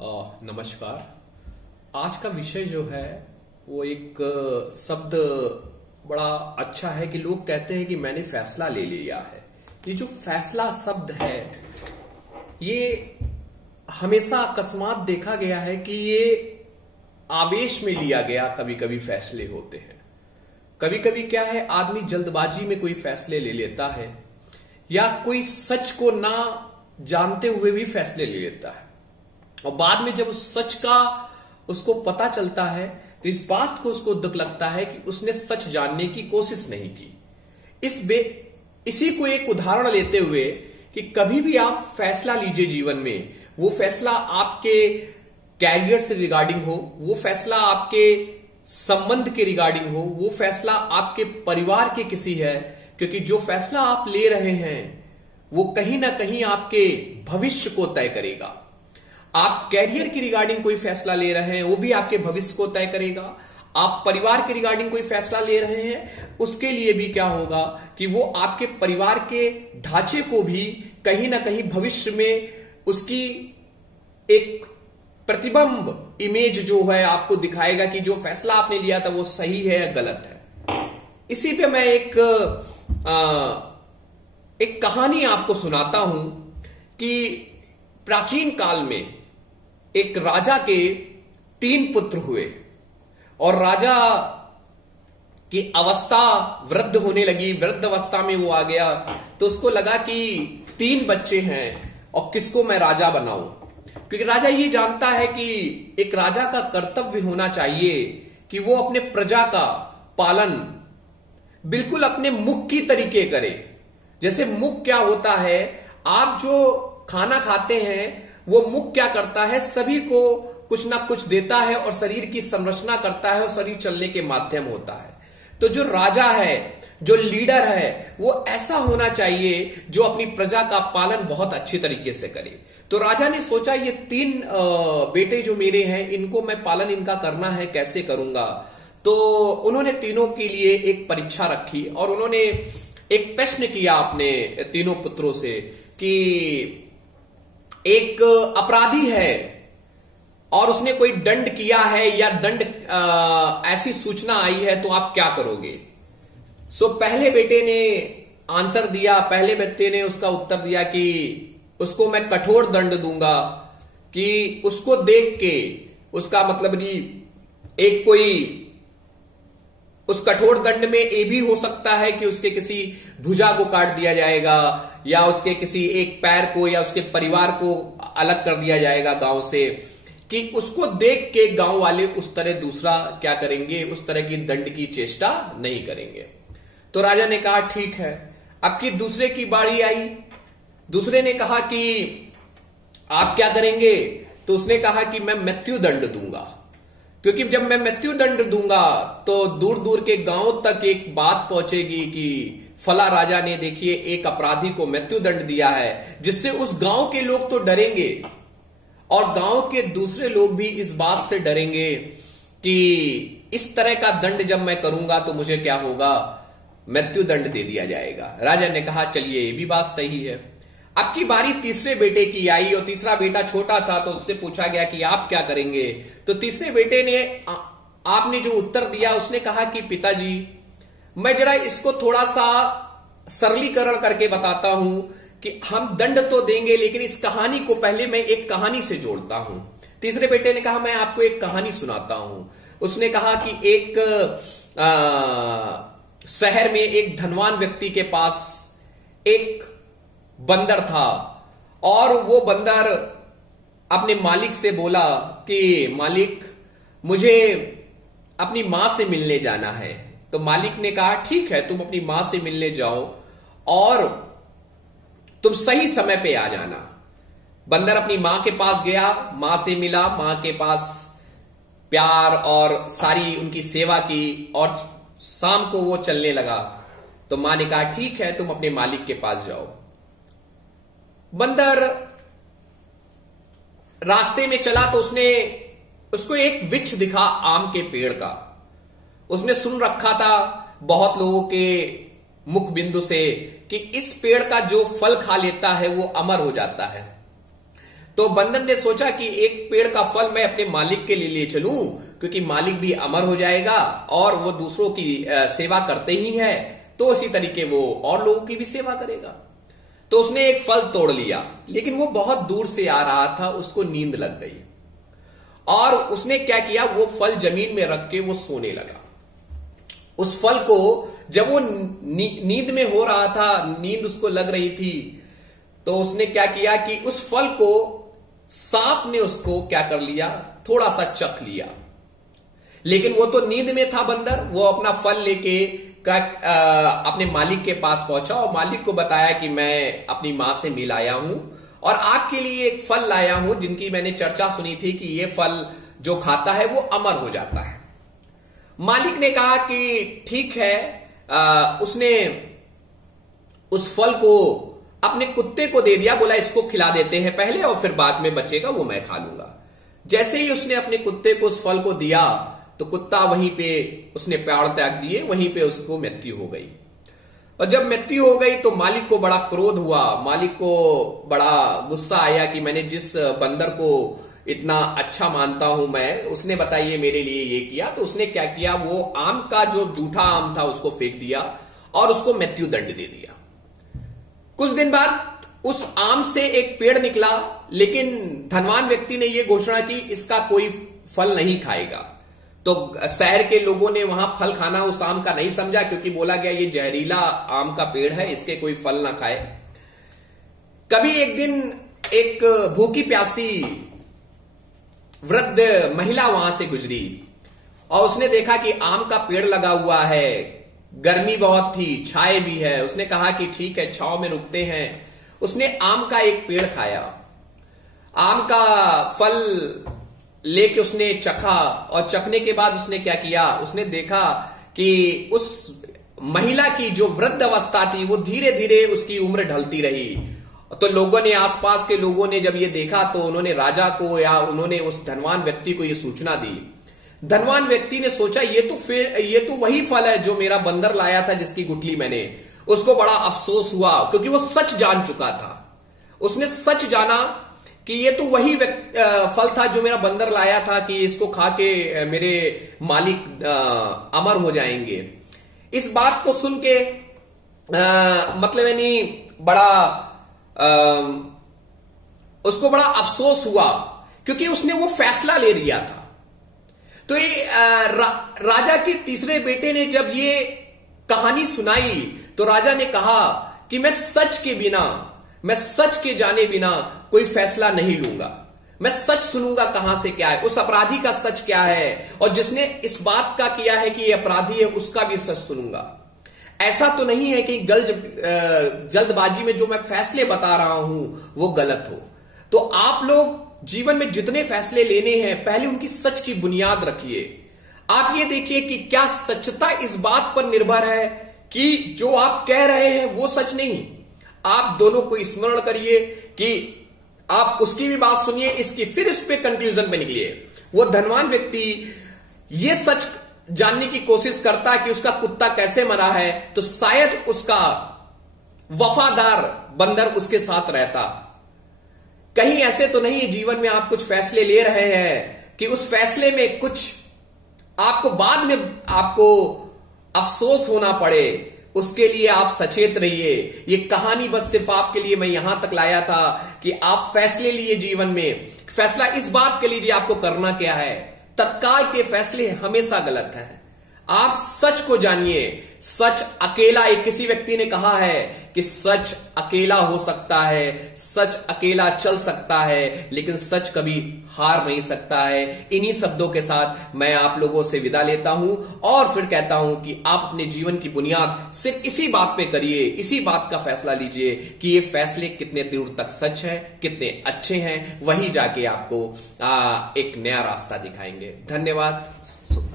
नमस्कार। आज का विषय जो है वो एक शब्द बड़ा अच्छा है कि लोग कहते हैं कि मैंने फैसला ले लिया है। ये जो फैसला शब्द है ये हमेशा अकस्मात देखा गया है कि ये आवेश में लिया गया कभी कभी फैसले होते हैं। कभी कभी क्या है, आदमी जल्दबाजी में कोई फैसले ले लेता है या कोई सच को ना जानते हुए भी फैसले ले लेता है और बाद में जब उस सच का उसको पता चलता है तो इस बात को उसको दुख लगता है कि उसने सच जानने की कोशिश नहीं की। इसी को एक उदाहरण लेते हुए कि कभी भी आप फैसला लीजिए जीवन में, वो फैसला आपके कैरियर से रिगार्डिंग हो, वो फैसला आपके संबंध के रिगार्डिंग हो, वो फैसला आपके परिवार के किसी है, क्योंकि जो फैसला आप ले रहे हैं वो कहीं ना कहीं आपके भविष्य को तय करेगा। आप कैरियर की रिगार्डिंग कोई फैसला ले रहे हैं वो भी आपके भविष्य को तय करेगा। आप परिवार के रिगार्डिंग कोई फैसला ले रहे हैं उसके लिए भी क्या होगा कि वो आपके परिवार के ढांचे को भी कहीं ना कहीं भविष्य में उसकी एक प्रतिबिंब इमेज जो है आपको दिखाएगा कि जो फैसला आपने लिया था वो सही है या गलत है। इसी पे मैं एक कहानी आपको सुनाता हूं कि प्राचीन काल में एक राजा के 3 पुत्र हुए और राजा की अवस्था वृद्ध होने लगी। वृद्ध अवस्था में वो आ गया तो उसको लगा कि 3 बच्चे हैं और किसको मैं राजा बनाऊं, क्योंकि राजा ये जानता है कि एक राजा का कर्तव्य होना चाहिए कि वो अपने प्रजा का पालन बिल्कुल अपने मुख की तरीके करे। जैसे मुख क्या होता है, आप जो खाना खाते हैं वो मुख क्या करता है, सभी को कुछ ना कुछ देता है और शरीर की संरचना करता है और शरीर चलने के माध्यम होता है। तो जो राजा है, जो लीडर है, वो ऐसा होना चाहिए जो अपनी प्रजा का पालन बहुत अच्छी तरीके से करे। तो राजा ने सोचा ये 3 बेटे जो मेरे हैं इनको मैं पालन इनका करना है, कैसे करूंगा। तो उन्होंने तीनों के लिए एक परीक्षा रखी और उन्होंने एक प्रश्न किया अपने तीनों पुत्रों से कि एक अपराधी है और उसने कोई दंड किया है या दंड ऐसी सूचना आई है तो आप क्या करोगे। पहले बेटे ने आंसर दिया, पहले बेटे ने उसका उत्तर दिया कि उसको मैं कठोर दंड दूंगा, कि उसको देख के उसका मतलब नहीं एक कोई उस कठोर दंड में ये भी हो सकता है कि उसके किसी भुजा को काट दिया जाएगा या उसके किसी एक पैर को या उसके परिवार को अलग कर दिया जाएगा गांव से, कि उसको देख के गांव वाले उस तरह दूसरा क्या करेंगे, उस तरह की दंड की चेष्टा नहीं करेंगे। तो राजा ने कहा ठीक है। अब की दूसरे की बारी आई। दूसरे ने कहा कि आप क्या करेंगे, तो उसने कहा कि मैं मृत्यु दंड दूंगा, क्योंकि जब मैं मृत्यु दंड दूंगा तो दूर दूर के गांव तक एक बात पहुंचेगी कि फला राजा ने देखिए एक अपराधी को मृत्यु दंड दिया है, जिससे उस गांव के लोग तो डरेंगे और गांव के दूसरे लोग भी इस बात से डरेंगे कि इस तरह का दंड जब मैं करूंगा तो मुझे क्या होगा, मृत्यु दंड दे दिया जाएगा। राजा ने कहा चलिए ये भी बात सही है। अब की बारी तीसरे बेटे की आई और तीसरा बेटा छोटा था तो उससे पूछा गया कि आप क्या करेंगे। तो तीसरे बेटे ने आपने जो उत्तर दिया उसने कहा कि पिताजी मैं जरा इसको थोड़ा सा सरलीकरण करके बताता हूं कि हम दंड तो देंगे लेकिन इस कहानी को पहले मैं एक कहानी से जोड़ता हूं। तीसरे बेटे ने कहा मैं आपको एक कहानी सुनाता हूं। उसने कहा कि एक शहर में एक धनवान व्यक्ति के पास एक बंदर था और वो बंदर अपने मालिक से बोला कि मालिक मुझे अपनी मां से मिलने जाना है। तो मालिक ने कहा ठीक है तुम अपनी मां से मिलने जाओ और तुम सही समय पे आ जाना। बंदर अपनी मां के पास गया, मां से मिला, मां के पास प्यार और सारी उनकी सेवा की और शाम को वो चलने लगा। तो मां ने कहा ठीक है तुम अपने मालिक के पास जाओ। बंदर रास्ते में चला तो उसको एक वृक्ष दिखा आम के पेड़ का। उसने सुन रखा था बहुत लोगों के मुख बिंदु से कि इस पेड़ का जो फल खा लेता है वो अमर हो जाता है। तो बंदर ने सोचा कि एक पेड़ का फल मैं अपने मालिक के लिए ले चलूं, क्योंकि मालिक भी अमर हो जाएगा और वो दूसरों की सेवा करते ही है, तो उसी तरीके वो और लोगों की भी सेवा करेगा। तो उसने एक फल तोड़ लिया, लेकिन वो बहुत दूर से आ रहा था, उसको नींद लग गई और उसने क्या किया, वो फल जमीन में रख के वो सोने लगा। उस फल को जब वो नींद में हो रहा था, नींद उसको लग रही थी, तो उसने क्या किया कि उस फल को सांप ने उसको क्या कर लिया, थोड़ा सा चख लिया। लेकिन वो तो नींद में था बंदर, वो अपना फल लेके अपने मालिक के पास पहुंचा और मालिक को बताया कि मैं अपनी मां से मिल आया हूं और आपके लिए एक फल लाया हूं जिनकी मैंने चर्चा सुनी थी कि ये फल जो खाता है वो अमर हो जाता है। मालिक ने कहा कि ठीक है। उसने उस फल को अपने कुत्ते को दे दिया, बोला इसको खिला देते हैं पहले और फिर बाद में बचेगा वो मैं खा लूंगा। जैसे ही उसने अपने कुत्ते को उस फल को दिया तो कुत्ता वहीं पे उसने प्राण त्याग दिए, वहीं पे उसको मृत्यु हो गई। और जब मृत्यु हो गई तो मालिक को बड़ा क्रोध हुआ, मालिक को बड़ा गुस्सा आया कि मैंने जिस बंदर को इतना अच्छा मानता हूं मैं, उसने बताइए मेरे लिए ये किया। तो उसने क्या किया, वो आम का जो जूठा आम था उसको फेंक दिया और उसको मृत्यु दंड दे दिया। कुछ दिन बाद उस आम से एक पेड़ निकला, लेकिन धनवान व्यक्ति ने यह घोषणा की इसका कोई फल नहीं खाएगा। तो शहर के लोगों ने वहां फल खाना उस आम का नहीं समझा, क्योंकि बोला गया ये जहरीला आम का पेड़ है, इसके कोई फल ना खाए। कभी एक दिन एक भूखी प्यासी वृद्ध महिला वहां से गुजरी और उसने देखा कि आम का पेड़ लगा हुआ है, गर्मी बहुत थी, छाए भी है। उसने कहा कि ठीक है, छांव में रुकते हैं। उसने आम का एक पेड़ खाया, आम का फल लेके उसने चखा और चखने के बाद उसने क्या किया, उसने देखा कि उस महिला की जो वृद्ध अवस्था थी वो धीरे धीरे उसकी उम्र ढलती रही। तो लोगों ने, आसपास के लोगों ने जब ये देखा तो उन्होंने राजा को या उन्होंने उस धनवान व्यक्ति को ये सूचना दी। धनवान व्यक्ति ने सोचा ये तो वही फल है जो मेरा बंदर लाया था जिसकी गुठली मैंने। उसको बड़ा अफसोस हुआ क्योंकि वो सच जान चुका था। उसने सच जाना कि ये तो वही फल था जो मेरा बंदर लाया था कि इसको खा के मेरे मालिक अमर हो जाएंगे। इस बात को सुन के मतलब यानी बड़ा उसको बड़ा अफसोस हुआ क्योंकि उसने वो फैसला ले लिया था। तो ये राजा के तीसरे बेटे ने जब ये कहानी सुनाई तो राजा ने कहा कि मैं सच के जाने बिना कोई फैसला नहीं लूंगा। मैं सच सुनूंगा कहां से क्या है, उस अपराधी का सच क्या है, और जिसने इस बात का किया है कि ये अपराधी है उसका भी सच सुनूंगा। ऐसा तो नहीं है कि जल्दबाजी में जो मैं फैसले बता रहा हूं वो गलत हो। तो आप लोग जीवन में जितने फैसले लेने हैं पहले उनकी सच की बुनियाद रखिए। आप ये देखिए कि क्या सच्चता इस बात पर निर्भर है कि जो आप कह रहे हैं वो सच नहीं। आप दोनों को स्मरण करिए कि आप उसकी भी बात सुनिए, इसकी फिर इस पे कंक्लूजन पे निकलिए। वो धनवान व्यक्ति ये सच जानने की कोशिश करता है कि उसका कुत्ता कैसे मरा है, तो शायद उसका वफादार बंदर उसके साथ रहता। कहीं ऐसे तो नहीं जीवन में आप कुछ फैसले ले रहे हैं कि उस फैसले में कुछ आपको बाद में आपको अफसोस होना पड़े, उसके लिए आप सचेत रहिए। ये कहानी बस सिर्फ आपके लिए मैं यहां तक लाया था कि आप फैसले लिए जीवन में। फैसला इस बात के लीजिए आपको करना क्या है। तत्काल के फैसले हमेशा गलत हैं। आप सच को जानिए। सच अकेला, एक किसी व्यक्ति ने कहा है कि सच अकेला हो सकता है, सच अकेला चल सकता है, लेकिन सच कभी हार नहीं सकता है। इन्हीं शब्दों के साथ मैं आप लोगों से विदा लेता हूं और फिर कहता हूं कि आप अपने जीवन की बुनियाद सिर्फ इसी बात पे करिए, इसी बात का फैसला लीजिए कि ये फैसले कितने दूर तक सच है, कितने अच्छे हैं। वही जाके आपको एक नया रास्ता दिखाएंगे। धन्यवाद।